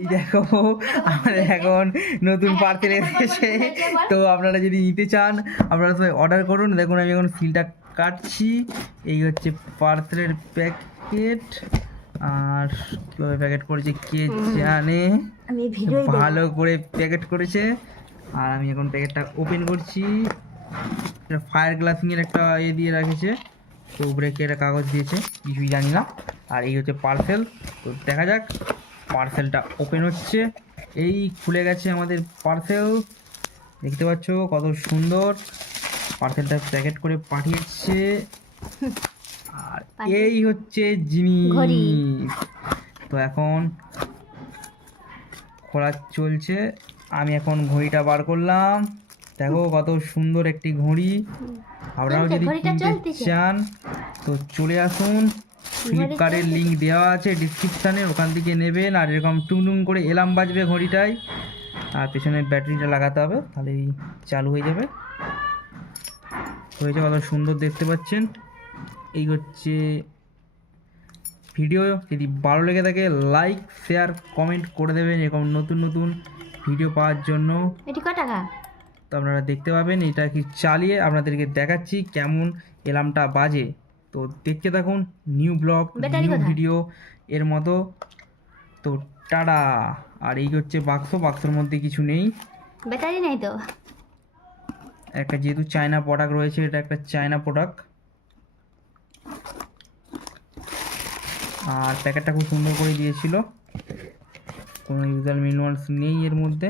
এই দেখো আমাদের এখন নতুন পার্সেল এসেছে। তো আপনারা যদি নিতে চান আপনারা সবাই অর্ডার করুন। দেখুন আমি এখন সিলটা কাটছি। এই হচ্ছে পার্সেলের প্যাকেট। আর কীভাবে প্যাকেট করেছে কে জানে, ভালো করে প্যাকেট করেছে। আর আমি এখন প্যাকেটটা ওপেন করছি। ফায়ার গ্লাসিংয়ের একটা দিয়ে রেখেছে, তো উপরে কে একটা কাগজ দিয়েছে কিছুই জানি না। আর এই হচ্ছে পার্সেল। তো দেখা যাক পার্সেলটা ওপেন হচ্ছে। এই খুলে গেছে আমাদের পার্সেল, দেখতে পাচ্ছ কত সুন্দর পার্সেলটা প্যাকেট করে পাঠিয়েছে। আর এই হচ্ছে জিনিস। তো এখন খোলা চলছে। আমি এখন ঘড়িটা বার করলাম, দেখো কত সুন্দর একটি ঘড়ি। আপনারাও যদি কিনতে চান তো চলে আসুন। ফ্লিপকার্টের লিঙ্ক দেওয়া আছে ডিসক্রিপশানে, ওখান থেকে নেবেন। আর এরকম টুংটুং করে এলার্ম বাজবে ঘড়িটায়। আর পেছনে ব্যাটারিটা লাগাতে হবে, তাহলেই চালু হয়ে যাবে। হয়েছে, কত সুন্দর দেখতে পাচ্ছেন। এই হচ্ছে ভিডিও। যদি ভালো লেগে থাকে লাইক শেয়ার কমেন্ট করে দেবেন এরকম নতুন নতুন ভিডিও পাওয়ার জন্য। এটি কত টাকা? তো আপনারা দেখতে পাবেন। এটা কি চালিয়ে আপনাদেরকে দেখাচ্ছি কেমন এলার্মটা বাজে। তো দেখতে থাকুন নিউ ব্লগ নিউ ভিডিও এর মতো। তো টাটা। আর এই হচ্ছে বাক্সের মধ্যে কিছু নেই, ব্যাটারি নেই তো। একটা যেহেতু চায়না প্রোডাক্ট রয়েছে, এটা একটা চায়না প্রোডাক্ট। আর প্যাকেটটা খুব সুন্দর করে দিয়েছিল, কোনো ইউজার ম্যানুয়ালস নেই এর মধ্যে।